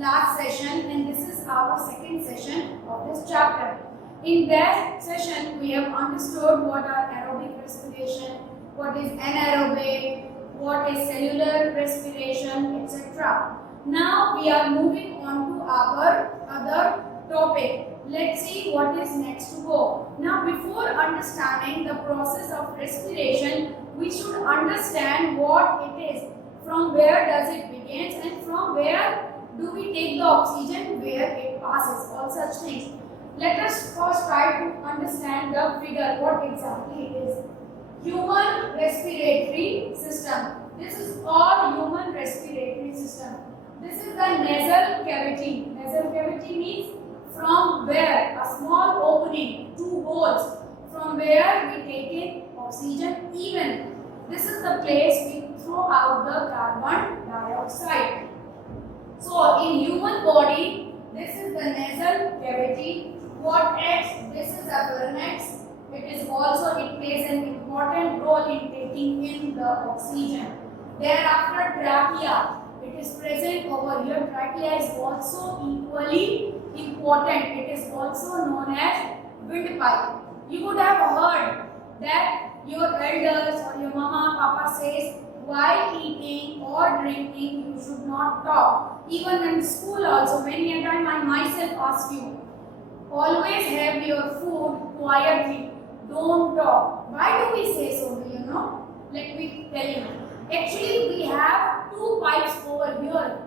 last session, and this is our second session of this chapter. In that session, we have understood what are aerobic respiration, what is anaerobic, what is cellular respiration, etc. Now we are moving on to our other topic. Let's see what is next to go. Now, before understanding the process of respiration, we should understand what it is. From where does it begin, and from where do we take the oxygen, where it passes, all such things. Let us first try to understand the figure, what exactly it is. Human respiratory system. This is all human respiratory system. This is the nasal cavity. Nasal cavity means from where a small opening, two holes, from where we take in oxygen. Even this is the place we throw out the carbon dioxide. So in human body, this is the nasal cavity. What next? This is the pharynx. It plays an important role in taking in the oxygen. Thereafter, trachea. It is present over here. Trachea is also equally important. It is also known as windpipe. You would have heard that your elders or your mama, papa says while eating or drinking you should not talk. Even in school also, many a time I myself ask you, always have your food quietly. Don't talk. Why do we say so? Do you know? Let me tell you. Actually, we have two pipes over here.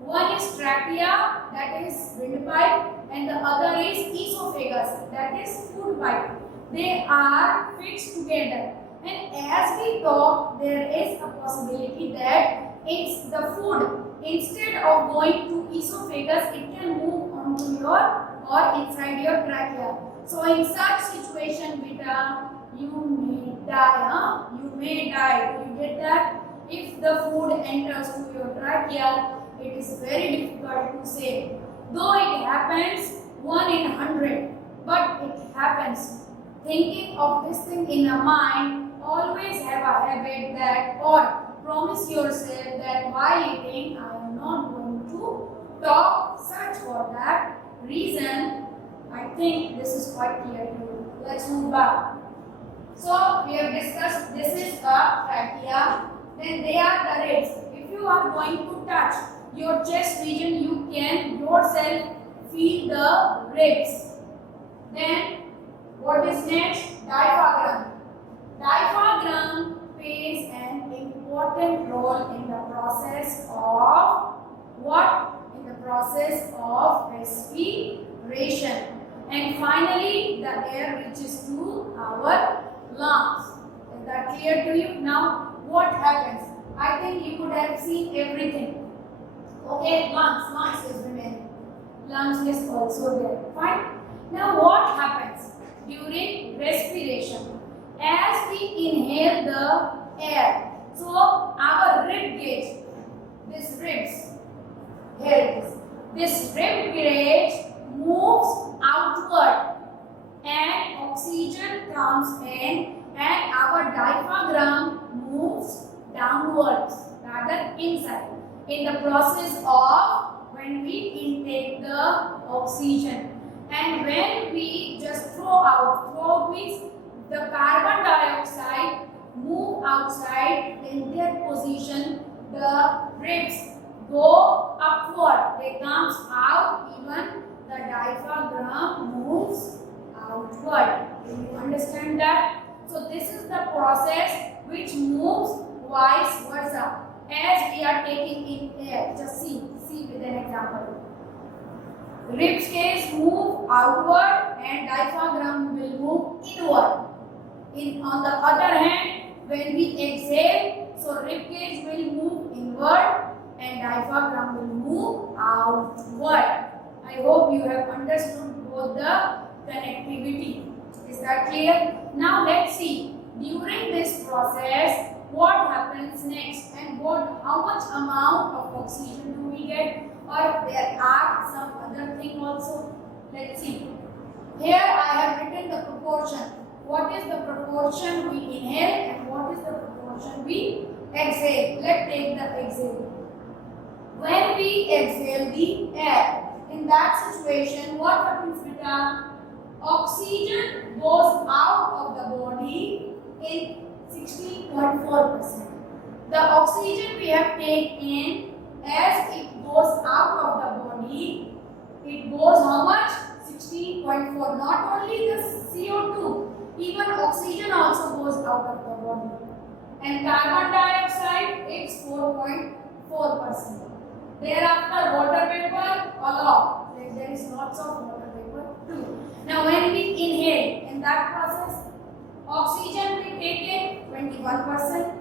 One is trachea, that is windpipe, and the other is esophagus, that is food pipe. They are fixed together. And as we talk, there is a possibility that it's the food, instead of going to esophagus, it can move onto your or inside your trachea. So in such situation, beta, you may die. You may die. You get that? If the food enters to your trachea, it is very difficult to say. Though it happens 1 in 100, but it happens. Thinking of this thing in a mind, always have a habit that, or promise yourself that while eating, I am not going to talk. Search for that reason. I think this is quite clear to you. Let's move back. So we have discussed this is a trachea. Then they are the ribs. If you are going to touch your chest region, you can yourself feel the ribs. Then what is next? Diaphragm. Diaphragm plays an important role in the process of what? In the process of respiration. And finally, the air reaches to our lungs. Is that clear to you? Now, what happens? I think you could have seen everything. Okay, lungs is remaining. Lungs is also there. Fine. Now, what happens during respiration? As we inhale the air, so our rib cage, this ribs, here it is. This rib cage moves outward and oxygen comes in, and our diaphragm moves downwards, rather inside, in the process of when we intake the oxygen. And when we just throw means the carbon dioxide move outside. In their position, the ribs go upward, they comes out, even the diaphragm moves outward. Do you understand that? So this is the process which moves vice versa. As we are taking in air, just see with an example. Rib cage move outward and diaphragm will move inward. On the other hand, when we exhale, so rib cage will move inward and diaphragm will move outward. I hope you have understood both the connectivity. Is that clear? Now let's see. During this process, what happens next, and how much amount of oxygen do we get, or there are some other thing also. Let's see. Here I have written the proportion. What is the proportion we inhale and what is the proportion we exhale? Let's take the exhale. When we exhale the air. In that situation, what happens, beta? Oxygen goes out of the body in 16.4%. The oxygen we have taken, as it goes out of the body, it goes how much? 16.4. Not only the CO2, even oxygen also goes out of the body. And carbon dioxide, it's 4.4%. Thereafter, water vapor, a lot. There is lots of water vapor too. Now, when we inhale, in that process, oxygen we take it 21%.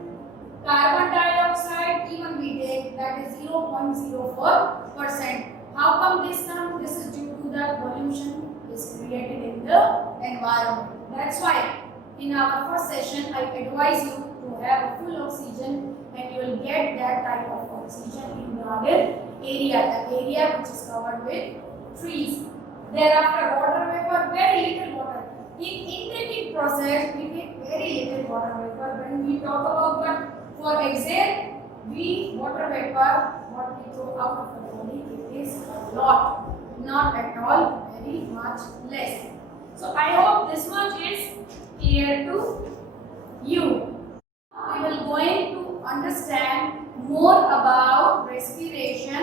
Carbon dioxide, even we take, that is 0.04%. How come this term? This is due to the pollution is created in the environment. That's why in our first session, I advise you to have a full oxygen, and you will get that type of oxygen in the area, the area which is covered with trees. Thereafter, water vapor, very little water. In intaking process, we take very little water vapor. When we talk about what for exhale, water vapor, what we throw out of the body, it is a lot, not at all, very much less. So I hope this much is clear to you. We will going to understand more about respiration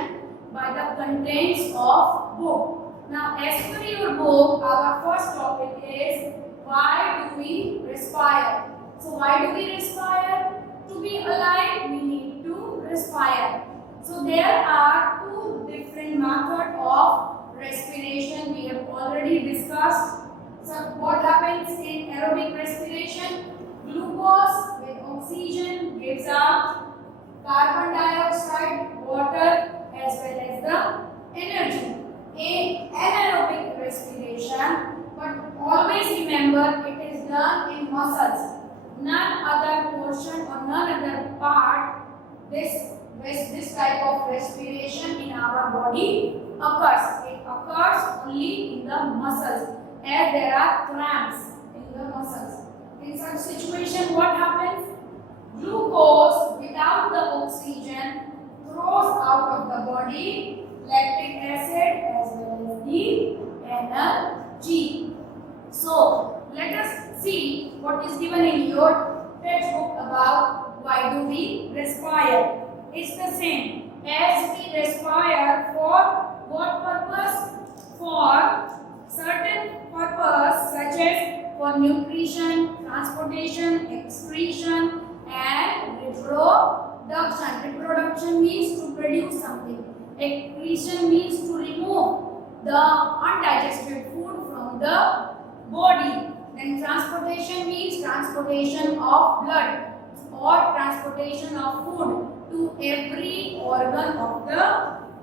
by the contents of book. Now, as per your book, our first topic is why do we respire? So, why do we respire? To be alive, we need to respire. So, there are two different methods of respiration we have already discussed. So, what happens in aerobic respiration? Glucose with oxygen gives out carbon dioxide, water, as well as the energy. In anaerobic respiration, but always remember it is done in muscles. None other portion or none other part this type of respiration in our body occurs. It occurs only in the muscles, as there are cramps in the muscles. In such situation, what happens? Glucose without the oxygen throws out of the body lactic acid as well as the energy. So, let us see what is given in your textbook about why do we respire. It's the same as we respire for what purpose? For certain purpose such as for nutrition, transportation, excretion and reproduction. Reproduction means to produce something. Excretion means to remove the undigested food from the body. Then transportation means transportation of blood or transportation of food to every organ of the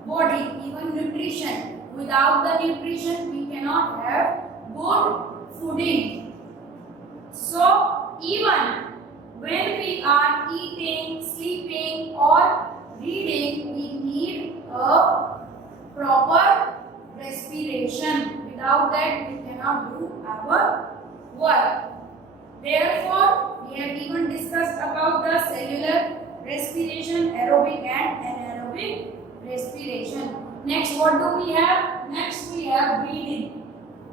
body. Even nutrition. Without the nutrition, we cannot have good fooding. So, even when we are eating, sleeping or reading, we need a proper respiration. Without that, we cannot do our work. Therefore, we have even discussed about the cellular respiration, aerobic and anaerobic respiration. Next, what do we have? Next, we have breathing.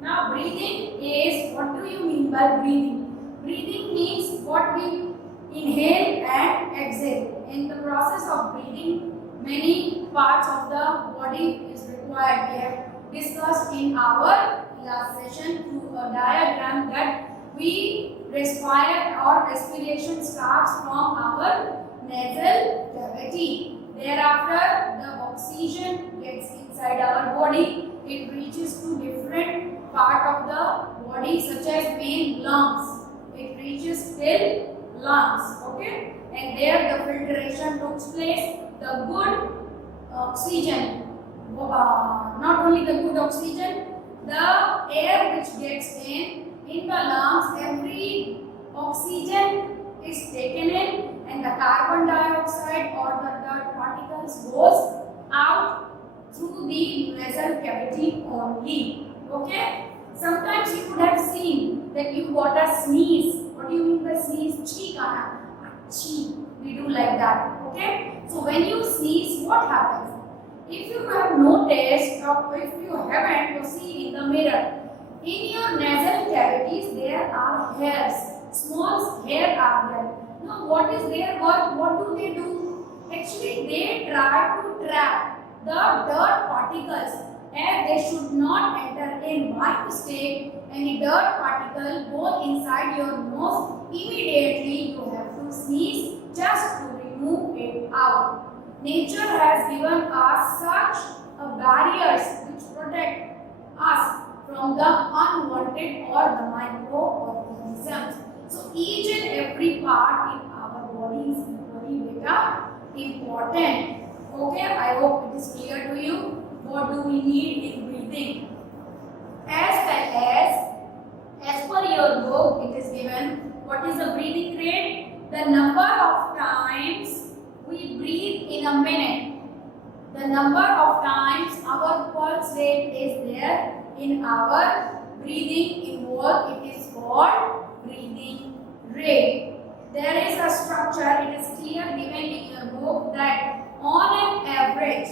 Now, breathing is, what do you mean by breathing? Breathing means what we inhale and exhale. In the process of breathing, many parts of the body is required. We have discussed in our last session through a diagram that we respire or respiration starts from our nasal cavity. Thereafter, the oxygen gets inside our body. It reaches to different part of the body such as main lungs. It reaches till lungs, okay? And there the filtration takes place. The good oxygen, not only the good oxygen, the air which gets in the lungs, every oxygen is taken in and the carbon dioxide or the dirt particles goes out through the nasal cavity only, okay? Sometimes you could have seen that you got a sneeze. What do you mean by sneeze? Cheek aana. Cheek. We do like that. Okay? So when you sneeze, what happens? If you have noticed noticed, or if you haven't, to see in the mirror. In your nasal cavities, there are hairs. Small hairs are there. Now, what is their work? What do they do? Actually, they try to trap the dirt particles, and they should not enter in. By mistake, any dirt particle go inside your nose, immediately you have to sneeze just to remove it out. Nature has given us such a barriers which protect us from the unwanted or the microorganisms. So each and every part in our body is equally important. Okay, I hope it is clear to you. What do we need in breathing? As per your book, it is given what is the breathing rate? The number of times we breathe in a minute. The number of times our pulse rate is there in our breathing involved. It is called breathing rate. There is a structure, it is clear given in your book that on an average,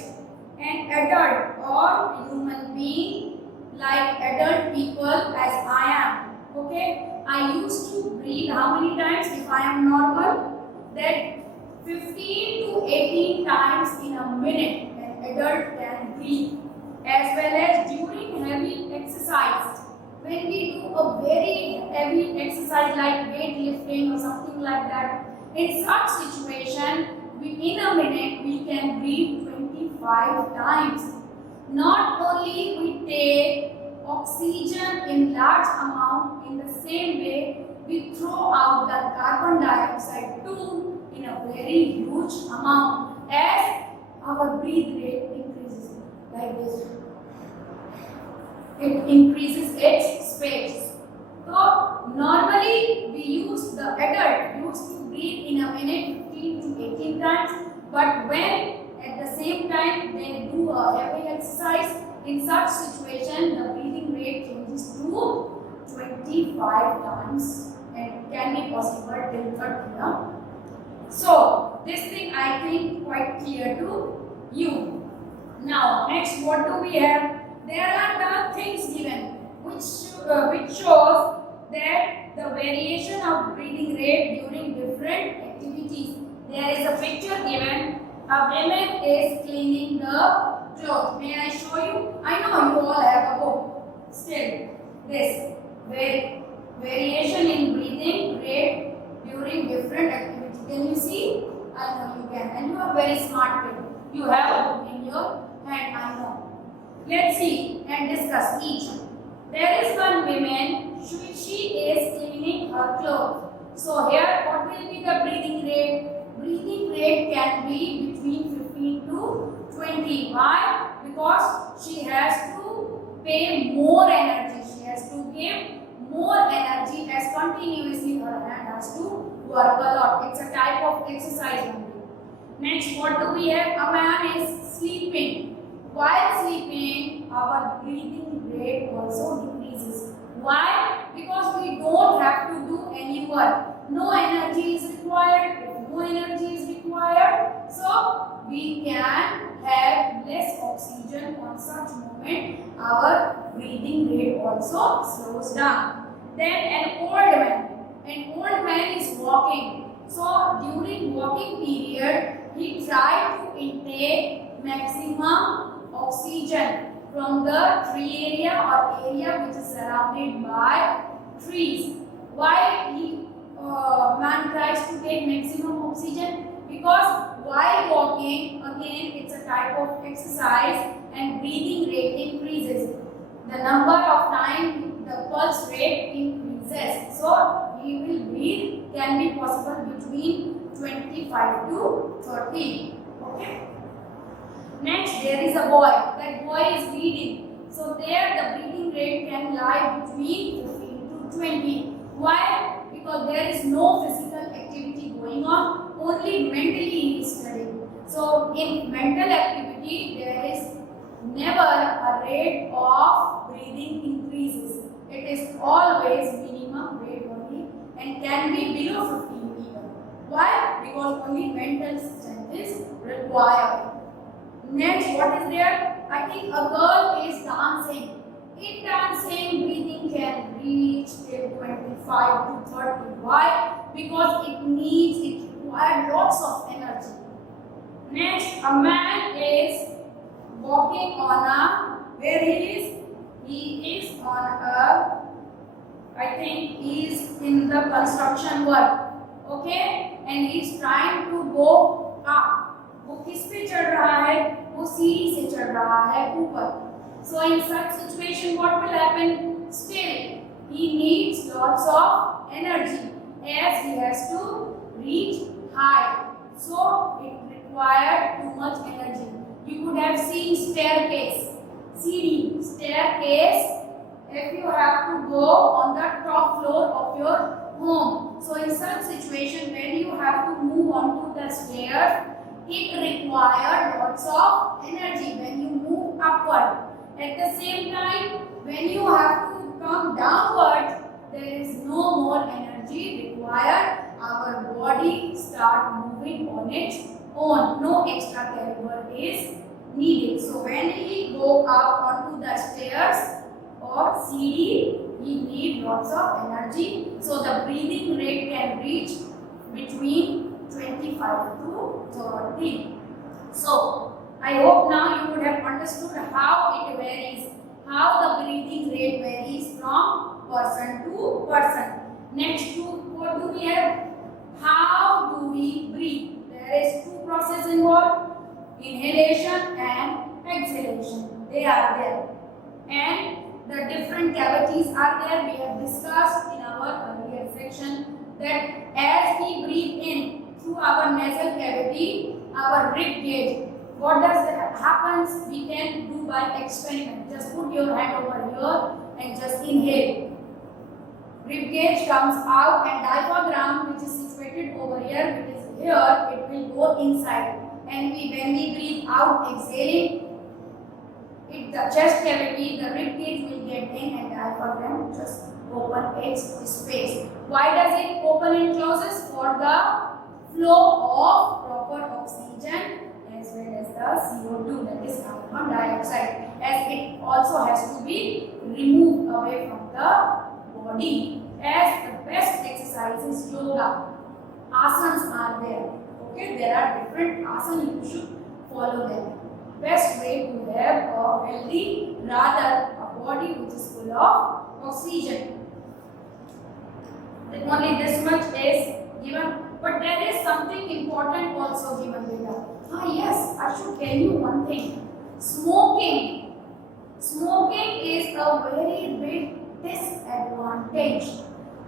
an adult or human being like adult people as I am, okay, I used to breathe how many times if I am normal? That 15 to 18 times in a minute an adult can breathe. As well as during heavy exercise. When we do a very heavy exercise like weightlifting or something like that, in such situation, in a minute we can breathe 25 times. Not only we take oxygen in large amount, in the same way we throw out the carbon dioxide too in a very huge amount as our breath rate increases like this. It increases its space. So normally we use the adult used to breathe in a minute 15 to 18 times, but when at the same time they do a heavy exercise, in such situation the breathing rate changes to 25 times and can be possible till 30. So this thing I think quite clear to you. Now next, what do we have? There are the things given which shows that the variation of breathing rate during different activities. There is a picture given. A woman is cleaning the clothes. May I show you? I know you all have a book. Still, this variation in breathing rate during different activities. Can you see? I know you can. And you are very smart people. You have a book in your hand. I know. Let's see and discuss each. There is one woman, she is cleaning her clothes. So here, what will be the breathing rate? Breathing rate can be between 15 to 20. Why? Because she has to pay more energy. She has to give more energy as continuously her hand has to work a lot. It's a type of exercise only. Next, what do we have? A man is sleeping. While sleeping, our breathing rate also decreases. Why? Because we don't have to do any work. No energy is required. If no energy is required, so we can have less oxygen on such moment. Our breathing rate also slows down. Then an old man. An old man is walking. So during walking period, he tried to intake maximum oxygen from the tree area or area which is surrounded by trees. Why man tries to take maximum oxygen? Because while walking, again it's a type of exercise and breathing rate increases. The number of time the pulse rate increases. So he will breathe can be possible between 25 to 30. Okay. Next, there is a boy. That boy is reading. So there the breathing rate can lie between 15 to 20. Why? Because there is no physical activity going on, only mentally he is studying. So in mental activity, there is never a rate of breathing increases. It is always minimum rate only and can be below 15 even. Why? Because only mental strength is required. Next, what is there? I think a girl is dancing. In dancing, breathing can reach till 25 to 30. Why? Because it requires lots of energy. Next, a man is walking on a, where he is? He is on a, I think he is in the construction work. Okay? And he is trying to go up. वो किस पे चढ़ रहा है? वो सीढ़ी से चढ़ रहा है ऊपर. So in such situation, what will happen? Still, he needs lots of energy as he has to reach high. So it required too much energy. You could have seen staircase, सीढ़ी, staircase. If you have to go on the top floor of your home. So in such situation, when you have to move onto the stairs, it requires lots of energy when you move upward. At the same time, when you have to come downward, there is no more energy required. Our body start moving on its own. No extra caliber is needed. So when we go up onto the stairs or सीढ़ी, we need lots of energy. So the breathing rate can reach between 25 to 30. So I hope now you would have understood how it varies, how the breathing rate varies from person to person. Next, what do we have? How do we breathe? There is two processes involved: inhalation and exhalation. They are there, and the different cavities are there. We have discussed in our earlier section that as we breathe in through our nasal cavity, our rib cage, what does that happens? We can do by experiment. Just put your hand over here and just inhale. Rib cage comes out and diaphragm, which is situated over here, which is here, it will go inside. And when we breathe out, exhaling, the chest cavity, the rib cage will get in and diaphragm just open its space. Why does it open and closes? For the flow of proper oxygen as well as the CO2, that is carbon dioxide, as it also has to be removed away from the body. As the best exercise is yoga, asanas are there. Okay, there are different asanas, you should follow them. Best way to have a healthy, rather a body which is full of oxygen. Only this much is given. But there is something important also given here. Yes, I should tell you one thing. Smoking. Smoking is a very big disadvantage.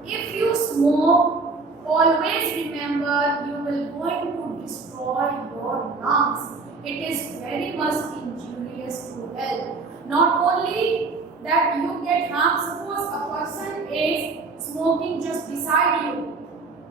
If you smoke, always remember you will going to destroy your lungs. It is very much injurious to health. Not only that you get harm, suppose a person is smoking just beside you,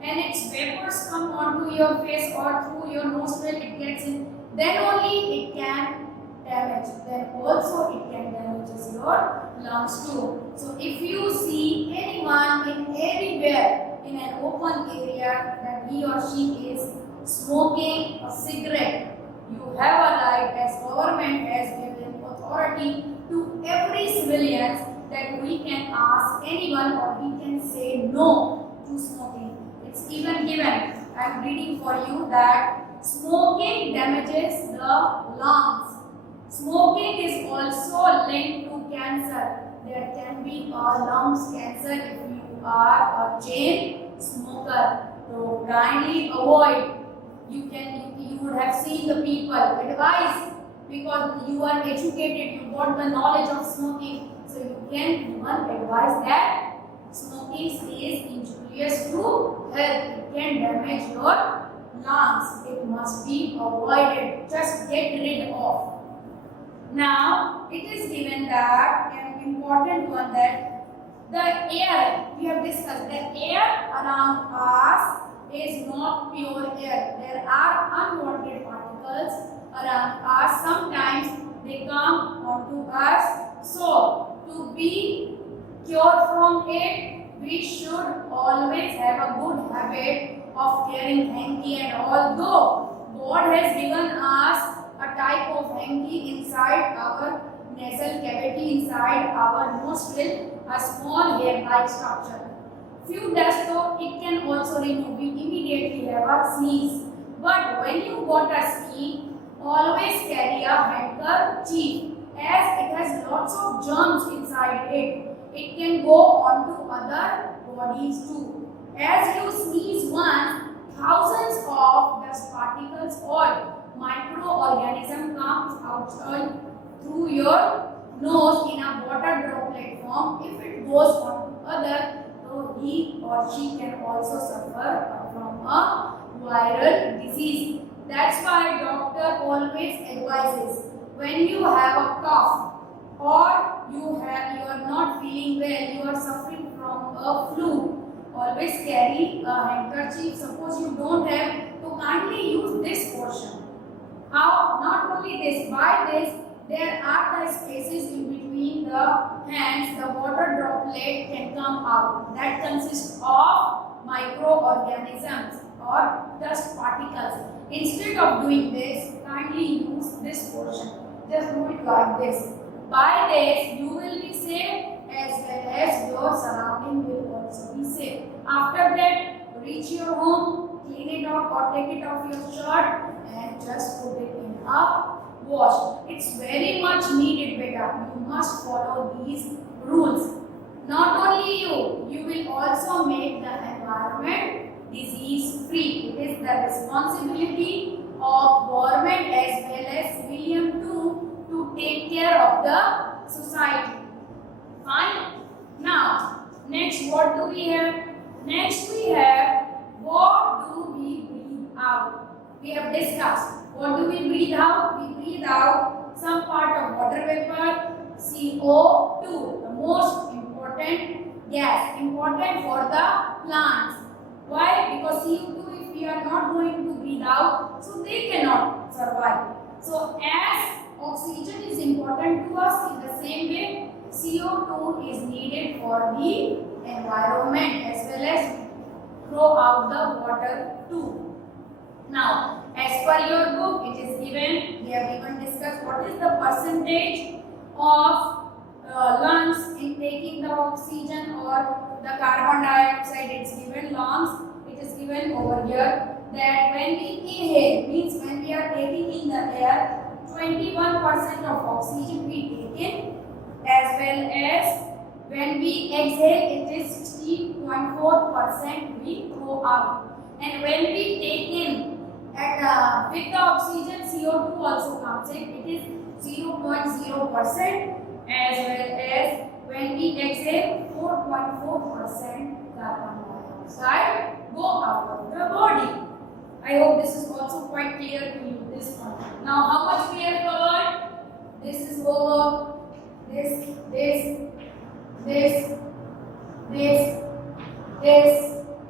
and its vapors come onto your face or through your nostril, it gets in, then only it can damage. Then also it can damage your lungs too. So if you see anyone in anywhere in an open area that he or she is smoking a cigarette, you have a right, as government has given authority to every civilian, that we can ask anyone or we can say no to smoking. It's even given. I am reading for you that smoking damages the lungs. Smoking is also linked to cancer. There can be a lungs cancer if you are a chain smoker. So kindly avoid. You would have seen the people advise, because you are educated, you got the knowledge of smoking. So you can even advise that smoking is injurious to health. It can damage your lungs. It must be avoided. Just get rid of. Now, it is given that an important one, that the air, we have discussed, the air around us is not pure air. There are unwanted particles around us. Sometimes they come onto us. So, to be cured from it, we should always have a good habit of carrying hanky and all. Though God has given us a type of hanky inside our nasal cavity, inside our nostril, a small hair-like structure. Few does so, it can also remove. You immediately have a sneeze. But when you got a sneeze, always carry a handkerchief, as it has lots of germs inside it. It can go on to other bodies too. As you sneeze once, thousands of dust particles or microorganism comes outside through your nose in a water droplet form. If it goes on to other, so he or she can also suffer from a viral disease. That's why doctor always advises, when you have a cough or you are not feeling well, you are suffering from a flu, always carry a handkerchief. Suppose you don't have, to kindly use this portion. How? Not only this, by this there are the spaces in between the hands, the water droplet can come out. That consists of microorganisms or dust particles. Instead of doing this, kindly use this portion. Just do it like this. By this, you will be safe as well as your surrounding will also be safe. After that, reach your home, clean it off or take it off your shirt and just put it in a wash. It's very much needed, beta. You must follow these rules. Not only you will also make the environment disease free. It is the responsibility of government as well as civilian too to take care of the society. Fine. Now, next what do we have? Next we have, what do we breathe out? We have discussed. What do we breathe out? We breathe out some part of water vapor, CO2, the most important gas, important for the plants. Why? Because CO2, if we are not going to breathe out, so they cannot survive. So as oxygen is important to us, in the same way, CO2 is needed for the environment as well as throw out the water too. Now, as per your book, it is given, we have even discussed what is the percentage of lungs in taking the oxygen or the carbon dioxide. It's given lungs, it is given over here that when we inhale, means when we are taking in the air, 21% of oxygen we take in, as well as when we exhale, it is 16.4% we throw out. And when we take in, with the oxygen, CO2 also comes in, it is 0.0%, as well as when we exhale, 4.4% carbon dioxide go out of the body. I hope this is also quite clear to you, this one. Now, how much we have covered? This is over, this,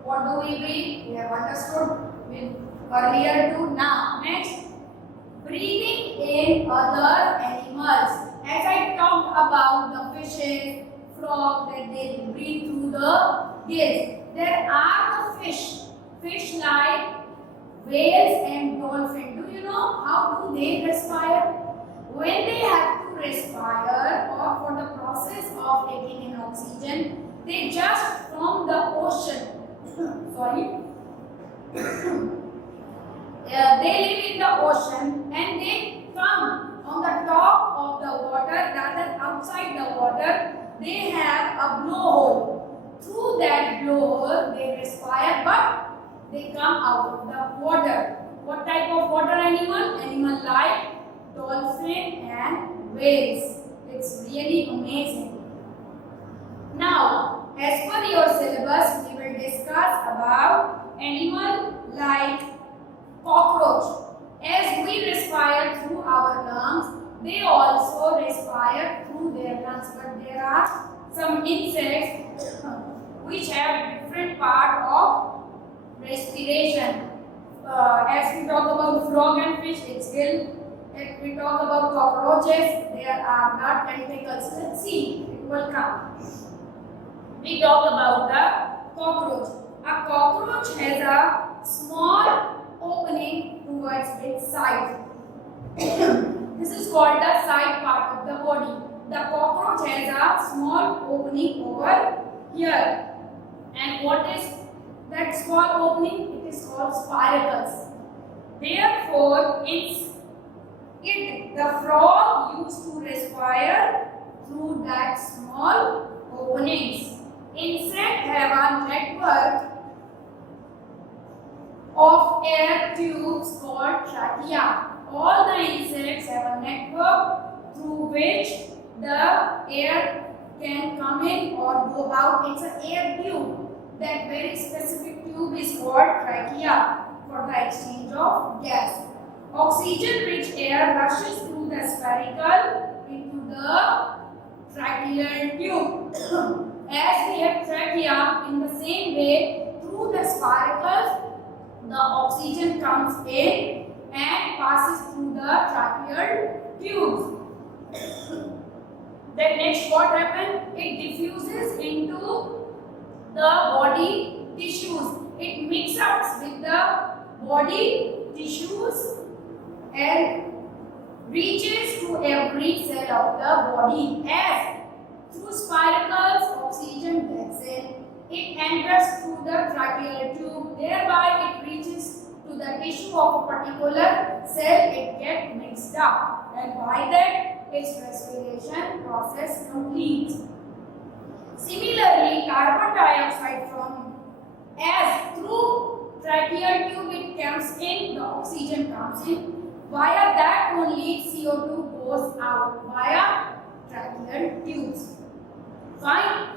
what do we breathe? We have understood earlier too. Now, next, breathing in other animals. As I talked about the fishes, frog, that they breathe through the gills. There are the fish like whales and dolphins. Do you know how do they respire? When they have to respire or for the process of taking in oxygen, they just from the ocean, they live in the ocean and they come on the top of the water, rather outside the water, they have a blowhole. Through that blowhole, they respire, but they come out of the water. What type of water animal? Animal like dolphin and whales. It's really amazing. Now, as per your syllabus, we will discuss about animal like cockroach. As we respire through our lungs, they also respire through their lungs. But there are some insects which have different part of respiration. As we talk about frog and fish, it's gill. If we talk about cockroaches, there are not tentacles. Let's see, it will come. We talk about the cockroach. A cockroach has a small opening towards its side. This is called the side part of the body. The cockroach has a small opening over here. And what is that small opening? It is called spiracles. Therefore, the frog used to respire through that small openings. Insects have a network of air tubes called trachea. All the insects have a network through which the air can come in or go out. It's an air tube. That very specific tube is called trachea for the exchange of gas. Oxygen-rich air rushes through the spherical into the tracheal tube. As we have trachea, in the same way, through the spiracles, the oxygen comes in and passes through the tracheal tubes. Then next what happens? It diffuses into the body tissues. It mixes up with the body tissues and reaches to every cell of the body. As through spiracles oxygen gets in, it enters through the tracheal tube, thereby it reaches to the tissue of a particular cell, it gets mixed up, and by that its respiration process completes. Similarly, carbon dioxide as through tracheal tube it comes in, the oxygen comes in, via that only CO2 goes out via tracheal tubes. Fine.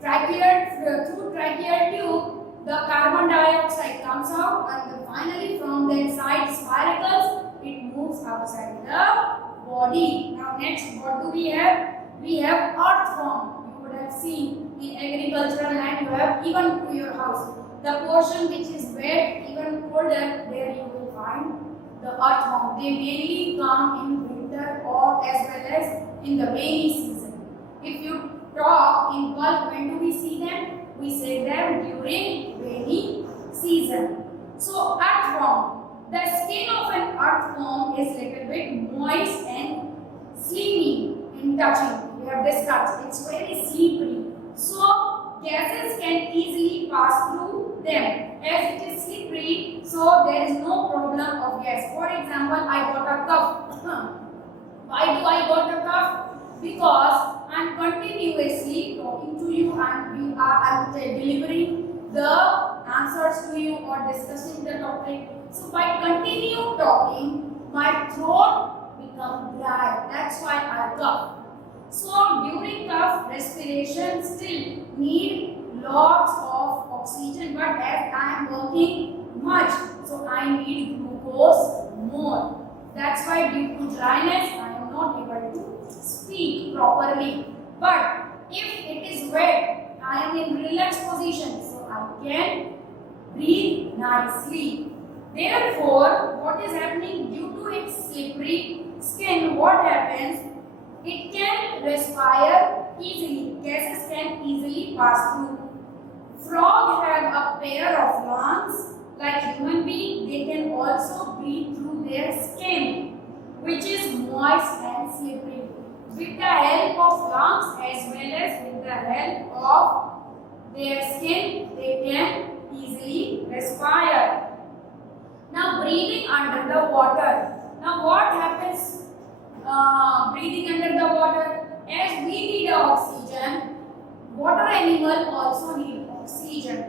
Through tracheal tube, the carbon dioxide comes out, and then finally from the inside spiracles, it moves outside the body. Now next, what do we have? We have earth form. You would have seen in agricultural land, you have even to your house. The portion which is wet, even colder, there you will find the earth form. They mainly come in winter or as well as in the rainy season. If you talk in bulk, when do we see them? We see them during rainy season. So earthworm. The skin of an earthworm is little bit moist and slimy in touching. We have discussed. It's very slippery. So gases can easily pass through them. As it is slippery, so there is no problem of gas. For example, I got a cough. Why do I got a cough? Because I am continuously talking to you and I am delivering the answers to you or discussing the topic. So by continue talking, my throat becomes dry. That's why I cough. So during cough, respiration still need lots of oxygen, but as I am working much, so I need glucose more. That's why due to dryness, I am not able to speak properly. But if it is wet, I am in relaxed position, so I can breathe nicely. Therefore, what is happening due to its slippery skin? What happens? It can respire easily. Gases can easily pass through. Frogs have a pair of lungs like human being. They can also breathe through their skin, which is moist and slippery. With the help of lungs as well as with the help of their skin, they can easily respire. Now breathing under the water. Now what happens breathing under the water? As we need oxygen, water animal also need oxygen.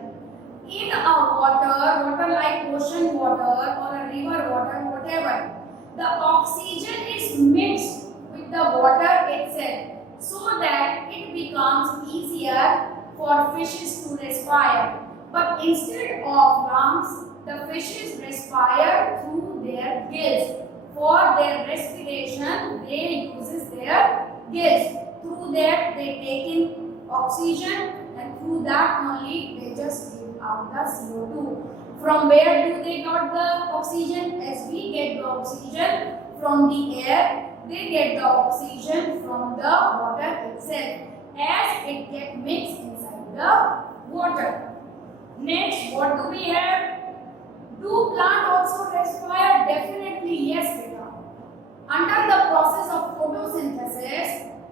In a water like ocean water or a river water, whatever, the oxygen is mixed with the water itself so that it becomes easier for fishes to respire. But instead of lungs, the fishes respire through their gills. For their respiration, they use their gills. Through that, they take in oxygen, and through that only they just give out the CO2. From where do they got the oxygen? As we get the oxygen from the air, they get the oxygen from the water itself as it gets mixed inside the water. Next, what do we have? Do plants also respire? Definitely yes, beta. Under the process of photosynthesis,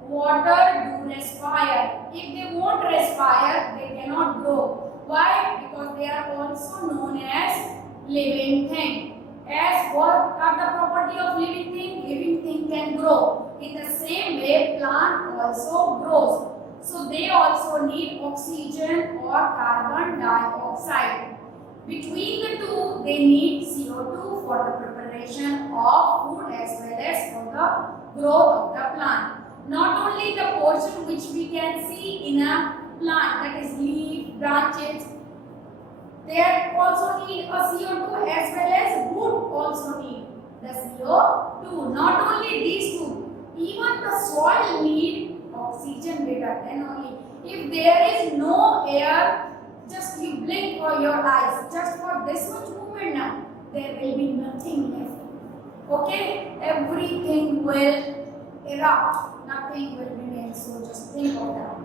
water do respire. If they won't respire, they cannot grow. Why? Because they are also known as living thing. As what are the property of living thing? Living thing can grow. In the same way, plant also grows. So they also need oxygen or carbon dioxide. Between the two, they need CO2 for the preparation of food as well as for the growth of the plant. Not only the portion which we can see in a plant, that is leaf, branches, they also need a CO2 as well as root also need the CO2. Not only these two, even the soil need oxygen better than only. If there is no air, just you blink for your eyes, just for this much movement now, there will be nothing left. Okay? Everything will erupt, nothing will remain. So just think of that.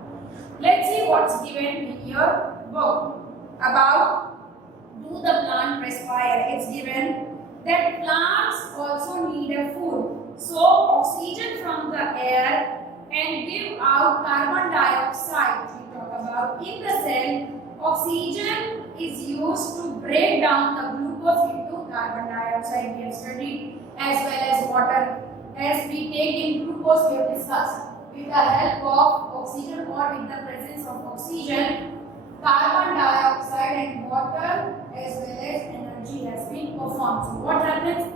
Let's see what's given in your book about do the plant respire. It's given that plants also need a food. So oxygen from the air and give out carbon dioxide. We talk about in the cell. Oxygen is used to break down the glucose into carbon dioxide. We have studied as well as water. As we take in glucose, we have discussed. With the help of oxygen or with the presence of oxygen, carbon dioxide and water as well as energy has been performed. So what happens?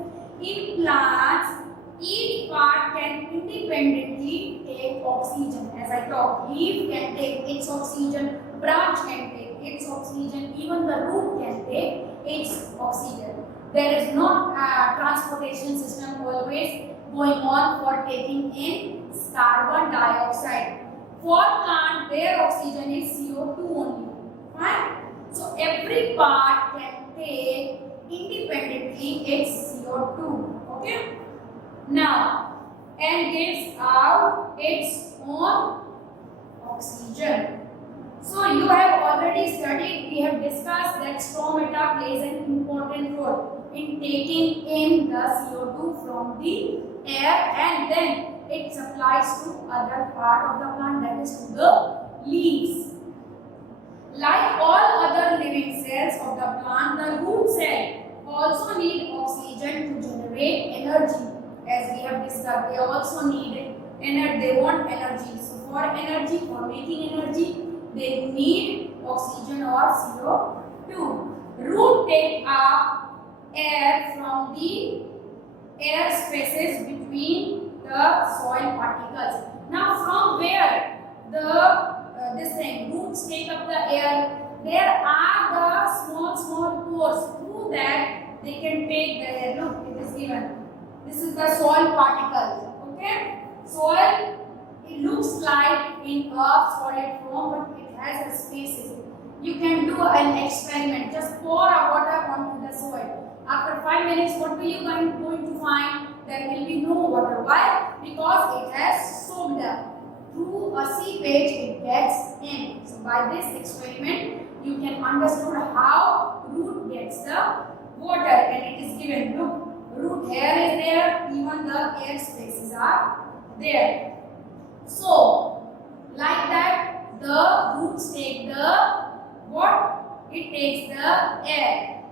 In plants, each part can independently take oxygen. As I talked, leaf can take its oxygen, branch can take its oxygen, even the root can take its oxygen. There is no transportation system always going on for taking in carbon dioxide. For plant, their oxygen is CO2 only. Fine? So every part can take independently its CO2. Okay? Now, and gives out its own oxygen. So you have already studied, we have discussed that stomata plays an important role in taking in the CO2 from the air and then it supplies to other part of the plant, that is to the leaves. Like all other living cells of the plant, the root cell also need oxygen to generate energy. As we have discussed, they also need energy, they want energy. So for energy, for making energy, they need oxygen or CO2. Root take up air from the air spaces between the soil particles. Now from where the roots take up the air, there are the small pores through that they can take the air. Look, it is given. This is the soil particles. Okay, soil, it looks like in a solid form, but it has a spaces. You can do an experiment. Just pour a water onto the soil. After 5 minutes, what will you going to find? There will be no water. Why? Because it has soaked up. Through a seepage, it gets in. So by this experiment, you can understand how root gets the water, and it is given. Look, root hair is there, even the air spaces are there. So, like that, the roots take the what? It takes the air.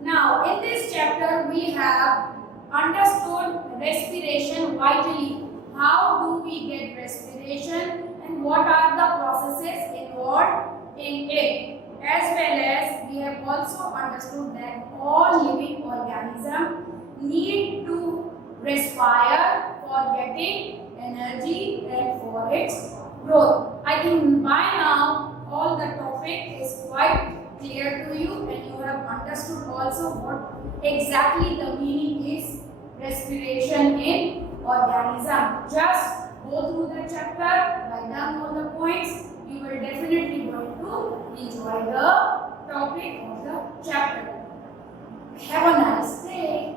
Now, in this chapter, we have understood respiration vitally. How do we get respiration and what are the processes involved in it? As well as we have also understood that all living organisms need to respire for getting energy and for its growth. I think by now all the topic is quite clear to you and you have understood also what exactly the meaning is respiration in organism. Just go through the chapter, write down all the points. You will definitely going to enjoy the topic of the chapter. Have a nice day.